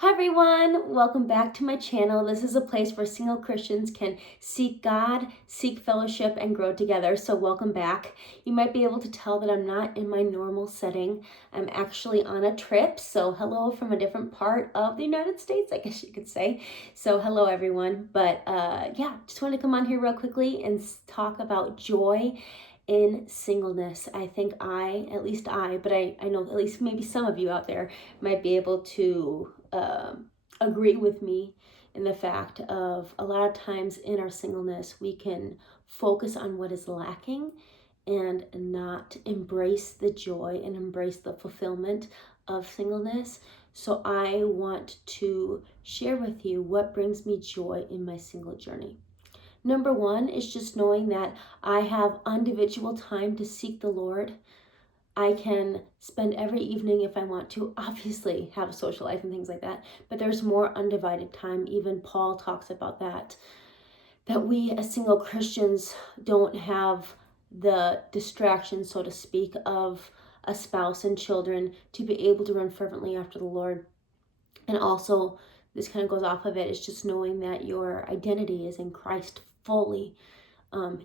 Hi everyone, welcome back to my channel. This is a place where single Christians can seek God, seek fellowship, and grow together. So welcome back. You might be able to tell that I'm not in my normal setting. I'm actually on a trip. So hello from a different part of the United States, I guess you could say. So hello everyone. But yeah, just wanted to come on here real quickly and talk about joy in singleness. I think but I know at least maybe some of you out there might be able to agree with me in the fact of a lot of times in our singleness, we can focus on what is lacking and not embrace the joy and embrace the fulfillment of singleness. So I want to share with you what brings me joy in my single journey. Number one is just knowing that I have individual time to seek the Lord. I can spend every evening if I want to, obviously have a social life and things like that, but there's more undivided time. Even Paul talks about that we as single Christians don't have the distraction, so to speak, of a spouse and children to be able to run fervently after the Lord. And also, this kind of goes off of it, is just knowing that your identity is in Christ fully.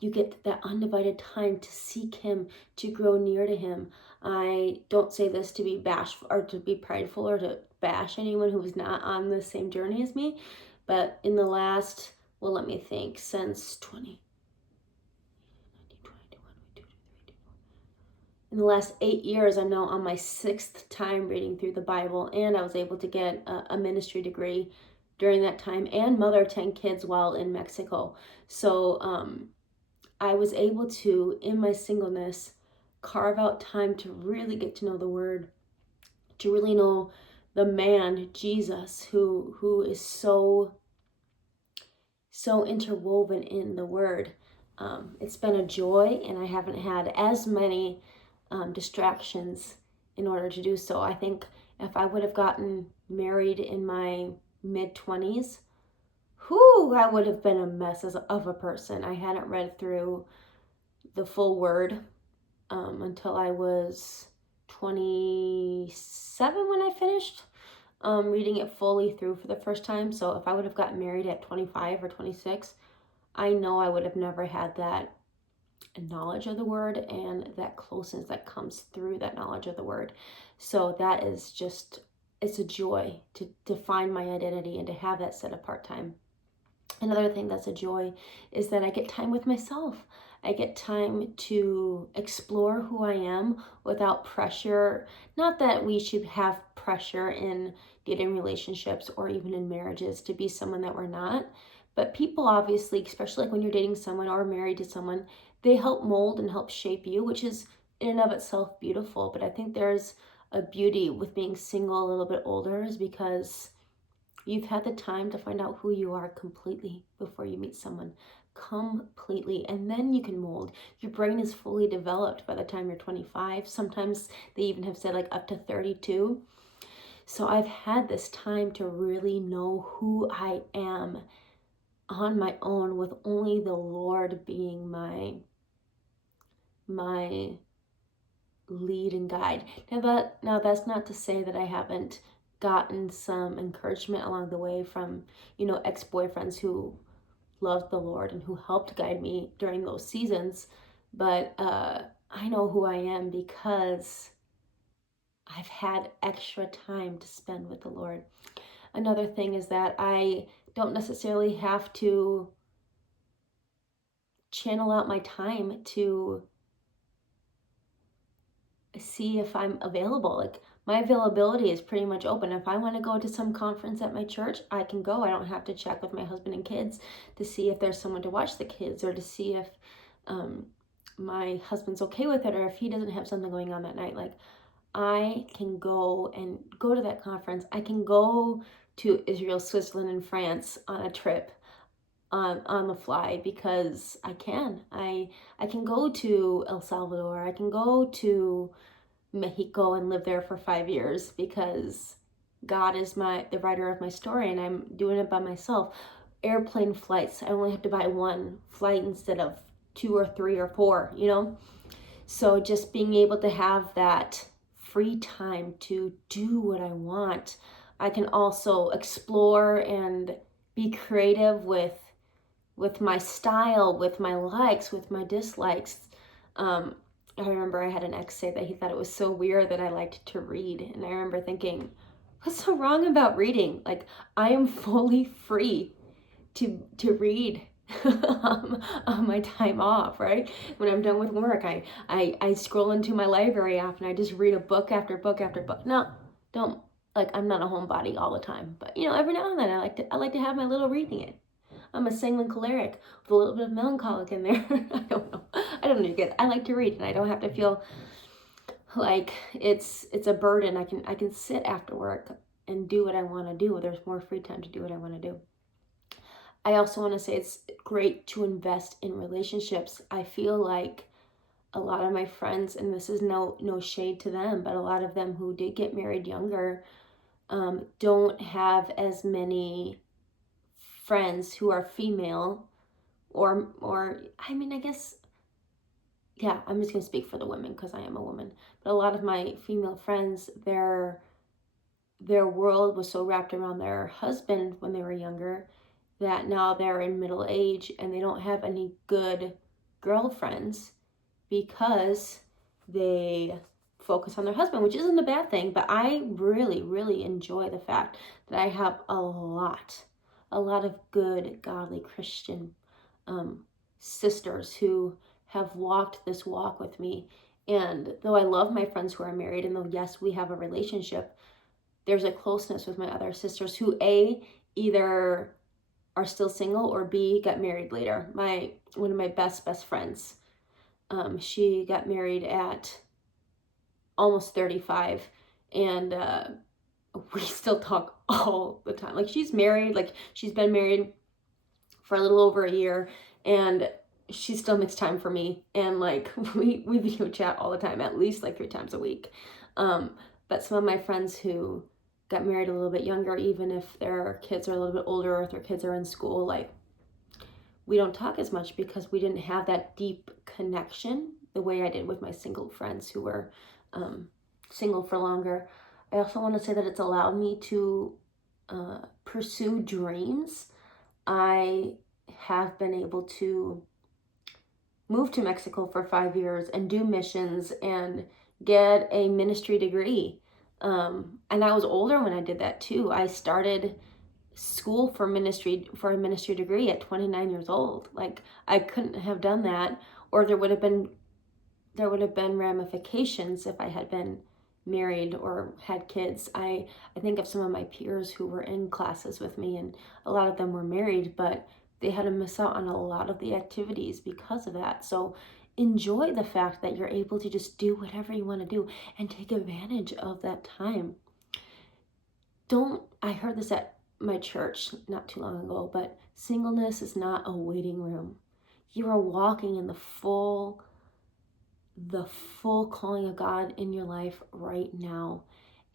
You get that undivided time to seek Him, to grow near to Him. I don't say this to be bashful or to be prideful or to bash anyone who is not on the same journey as me, but in the last, well, let me think, since in the last 8 years, I'm now on my 6th time reading through the Bible, and I was able to get a ministry degree during that time and mother 10 kids while in Mexico. So I was able to, in my singleness, carve out time to really get to know the Word, to really know the man, Jesus, who is so interwoven in the Word. It's been a joy, and I haven't had as many distractions in order to do so. I think if I would have gotten married in my mid-20s, I would have been a mess of a person. I hadn't read through the full Word until I was 27 when I finished reading it fully through for the first time. So if I would have gotten married at 25 or 26, I know I would have never had that knowledge of the Word and that closeness that comes through that knowledge of the Word. So that is just, it's a joy to find my identity and to have that set apart time. Another thing that's a joy is that I get time with myself. I get time to explore who I am without pressure. Not that we should have pressure in dating relationships or even in marriages to be someone that we're not. But people obviously, especially like when you're dating someone or married to someone, they help mold and help shape you, which is in and of itself beautiful. But I think there's a beauty with being single a little bit older, is because you've had the time to find out who you are completely before you meet someone. Completely. And then you can mold. Your brain is fully developed by the time you're 25. Sometimes they even have said like up to 32. So I've had this time to really know who I am on my own, with only the Lord being my lead and guide. Now that's not to say that I haven't gotten some encouragement along the way from, ex-boyfriends who loved the Lord and who helped guide me during those seasons. But I know who I am because I've had extra time to spend with the Lord. Another thing is that I don't necessarily have to channel out my time to see if I'm available. Like, my availability is pretty much open. If I want to go to some conference at my church, I can go. I don't have to check with my husband and kids to see if there's someone to watch the kids, or to see if my husband's okay with it, or if he doesn't have something going on that night. Like, I can go to that conference. I can go to Israel, Switzerland, and France on a trip on the fly, because I can. I can go to El Salvador. I can go to Mexico and live there for 5 years, because God is the writer of my story, and I'm doing it by myself. Airplane flights, I only have to buy one flight instead of 2 or 3 or 4, So just being able to have that free time to do what I want I can also explore and be creative with my style, with my likes, with my dislikes. I remember I had an ex say that he thought it was so weird that I liked to read. And I remember thinking, what's so wrong about reading? Like, I am fully free to read on my time off, right? When I'm done with work, I scroll into my library app and I just read a book after book after book. No, don't, like, I'm not a homebody all the time, but every now and then I like to have my little reading it. I'm a sanguine choleric with a little bit of melancholic in there. I don't know. I don't know, you guys. I like to read, and I don't have to feel like it's a burden. I can sit after work and do what I want to do. There's more free time to do what I want to do. I also want to say it's great to invest in relationships. I feel like a lot of my friends, and this is no shade to them, but a lot of them who did get married younger don't have as many friends who are female, or I mean, I guess, yeah, I'm just gonna speak for the women because I am a woman. But a lot of my female friends, their world was so wrapped around their husband when they were younger that now they're in middle age and they don't have any good girlfriends because they focus on their husband, which isn't a bad thing. But I really, really enjoy the fact that I have a lot of good, godly Christian sisters who have walked this walk with me. And though I love my friends who are married, and though, yes, we have a relationship, there's a closeness with my other sisters who, A, either are still single, or B, got married later. One of my best friends, she got married at almost 35, and we still talk all the time. Like, she's married, like, she's been married for a little over a year, and she still makes time for me, and like we video chat all the time, at least like 3 times a week. But some of my friends who got married a little bit younger, even if their kids are a little bit older or if their kids are in school, like, we don't talk as much because we didn't have that deep connection the way I did with my single friends who were single for longer. I also want to say that it's allowed me to pursue dreams. I have been able to move to Mexico for 5 years and do missions and get a ministry degree. And I was older when I did that too. I started school for a ministry degree at 29 years old. Like, I couldn't have done that, or there would have been ramifications if I had been married or had kids. I think of some of my peers who were in classes with me, and a lot of them were married, but they had to miss out on a lot of the activities because of that. So enjoy the fact that you're able to just do whatever you want to do and take advantage of that time. I heard this at my church not too long ago, but singleness is not a waiting room. You are walking in the full calling of God in your life right now.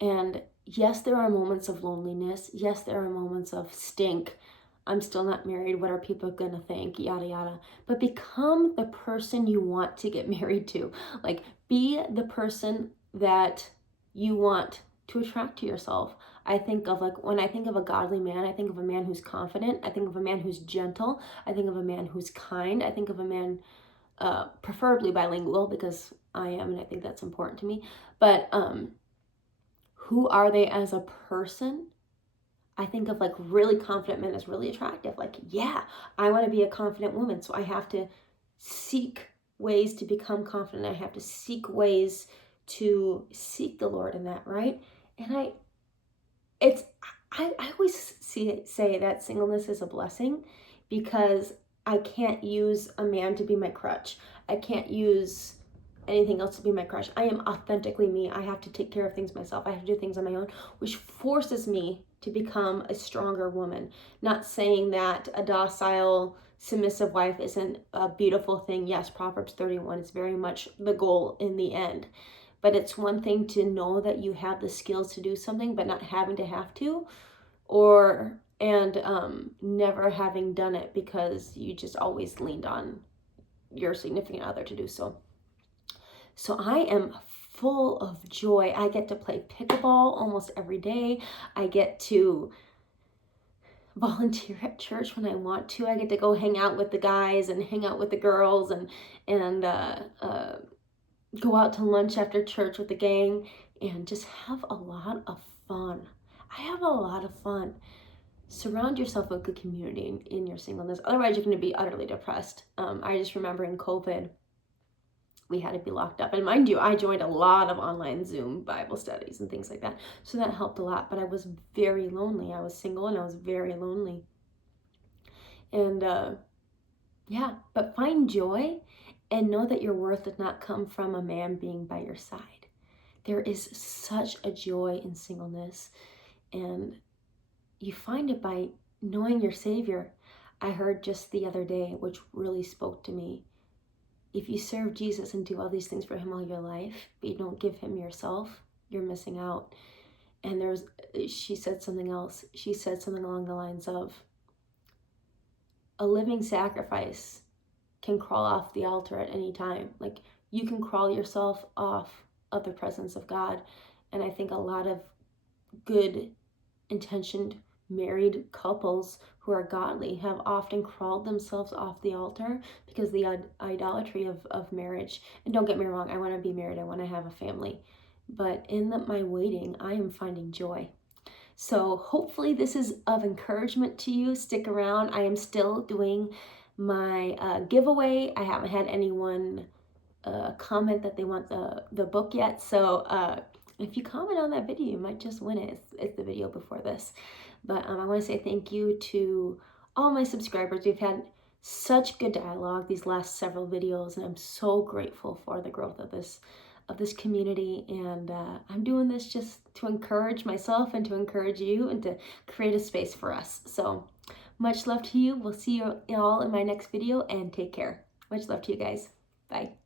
And yes, there are moments of loneliness. Yes, there are moments of stink. I'm still not married. What are people going to think? Yada, yada. But become the person you want to get married to. Like, be the person that you want to attract to yourself. I think of, like, when I think of a godly man, I think of a man who's confident. I think of a man who's gentle. I think of a man who's kind. I think of a man preferably bilingual, because I am, and I think that's important to me. But who are they as a person? I think of, like, really confident men as really attractive. Like, yeah, I want to be a confident woman, so I have to seek ways to become confident. I have to seek ways to seek the Lord in that, right? And I always say that singleness is a blessing, because I can't use a man to be my crutch. I can't use anything else to be my crutch. I am authentically me. I have to take care of things myself. I have to do things on my own, which forces me to become a stronger woman. Not saying that a docile, submissive wife isn't a beautiful thing. Yes, Proverbs 31 is very much the goal in the end. But it's one thing to know that you have the skills to do something, but not having to have to, and never having done it because you just always leaned on your significant other to do so. So I am full of joy. I get to play pickleball almost every day. I get to volunteer at church when I want to. I get to go hang out with the guys and hang out with the girls and go out to lunch after church with the gang and just have a lot of fun. I have a lot of fun. Surround yourself with a good community in your singleness. Otherwise, you're going to be utterly depressed. I just remember in COVID, we had to be locked up. And mind you, I joined a lot of online Zoom Bible studies and things like that. So that helped a lot. But I was very lonely. I was single and I was very lonely. And yeah, but find joy and know that your worth does not come from a man being by your side. There is such a joy in singleness. And you find it by knowing your Savior. I heard just the other day, which really spoke to me. If you serve Jesus and do all these things for him all your life, but you don't give him yourself, you're missing out. And she said something else. She said something along the lines of, a living sacrifice can crawl off the altar at any time. Like, you can crawl yourself off of the presence of God. And I think a lot of good intentioned married couples who are godly have often crawled themselves off the altar because the idolatry of marriage. And don't get me wrong, I want to be married, I want to have a family, but in my waiting, I am finding joy. So hopefully this is of encouragement to you. Stick around. I am still doing my giveaway. I haven't had anyone comment that they want the book yet, so if you comment on that video, you might just win it. It's the video before this. But I want to say thank you to all my subscribers. We've had such good dialogue these last several videos, and I'm so grateful for the growth of this community. And I'm doing this just to encourage myself and to encourage you and to create a space for us. So much love to you. We'll see you all in my next video, and take care. Much love to you guys. Bye.